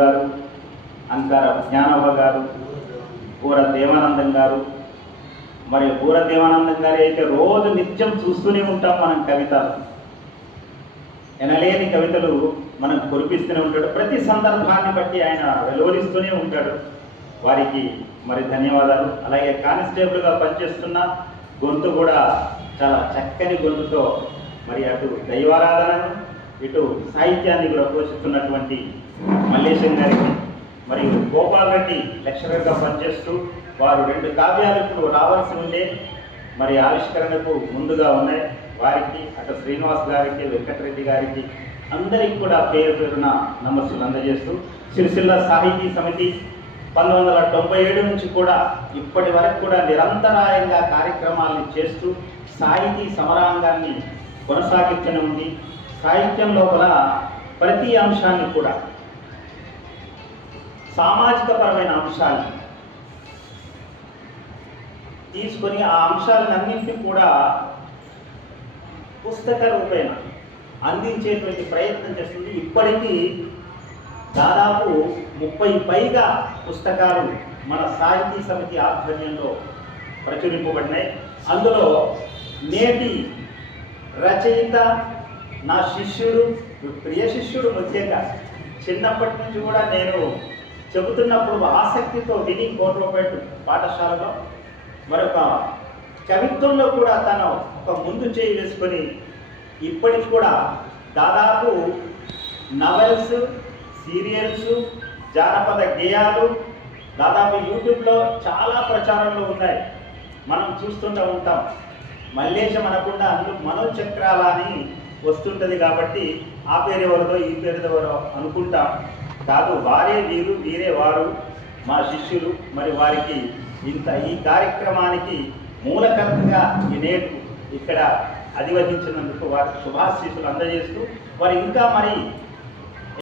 గారు అంకార జ్ఞానవ్వ గారు పూర దేవానందం గారు. మరి పూర దేవానందం గారు అయితే రోజు నిత్యం చూస్తూనే ఉంటాం మనం కవితలు. ఎనలేని కవితలు మనం కురిపిస్తూనే ఉంటాడు. ప్రతి సందర్భాన్ని బట్టి ఆయన వెలువరిస్తూనే ఉంటాడు. వారికి మరి ధన్యవాదాలు. అలాగే కానిస్టేబుల్గా పనిచేస్తున్న గొంతు కూడా చాలా చక్కని గొంతుతో మరి అటు దైవారాధనను ఇటు సాహిత్యాన్ని కూడా పోషిస్తున్నటువంటి మల్లేశం గారికి మరియు గోపాల్ రెడ్డి లెక్చరర్గా పనిచేస్తూ వారు రెండు కావ్యాలు ఇప్పుడు రావాల్సి ఉండే మరి ఆవిష్కరణకు ముందుగా ఉన్నాయి వారికి అటు శ్రీనివాస్ గారికి వెంకటరెడ్డి గారికి అందరికి కూడా పేరు పేరున నమస్సులు అందజేస్తూ సిరిసిల్ల సాహితీ సమితి పంతొమ్మిది వందల తొంభై ఏడు నుంచి కూడా ఇప్పటి వరకు కూడా నిరంతరాయంగా కార్యక్రమాలను చేస్తూ సాహితీ సమరాంగాన్ని కొనసాగిస్తూనే ఉంది. సాహిత్యం లోపల ప్రతి అంశాన్ని కూడా. సామాజిక పరమైన అంశాలు తీసుకొని ఆ అంశాలన్నింటినీ కూడా పుస్తక రూపేణ అందించేటువంటి ప్రయత్నం చేస్తుంది. ఇప్పటికీ దాదాపు ముప్పై పైగా పుస్తకాలు మన సాహితీ సమితి ఆధ్వర్యంలో ప్రచురింపబడినాయి. అందులో నేటి రచయిత నా శిష్యుడు ప్రియ శిష్యుడు ముఖ్యంగా చిన్నప్పటి నుంచి కూడా నేను చెబుతున్నప్పుడు ఆసక్తితో విని కోట్లపేట పాఠశాలలో మరొక కవిత్వంలో కూడా తను ఒక ముందు చేయి వేసుకొని ఇప్పటికి కూడా దాదాపు నవెల్స్ సీరియల్స్ జానపద గేయాలు దాదాపు యూట్యూబ్లో చాలా ప్రచారంలో ఉన్నాయి. మనం చూస్తుంటూ ఉంటాం. మల్లేశం అనకుండా అందులో మనోచక్రాల అని వస్తుంటుంది కాబట్టి ఆ పేరు ఎవరిదో ఈ పేరు ఎవరో అనుకుంటాం కాదు. వారే వీరు వీరే వారు మా శిష్యులు. మరి వారికి ఇంత ఈ కార్యక్రమానికి మూలకర్తగా ఈ ఇక్కడ అధివహించినందుకు వారికి శుభాశీస్సులు అందజేస్తూ వారు ఇంకా మరి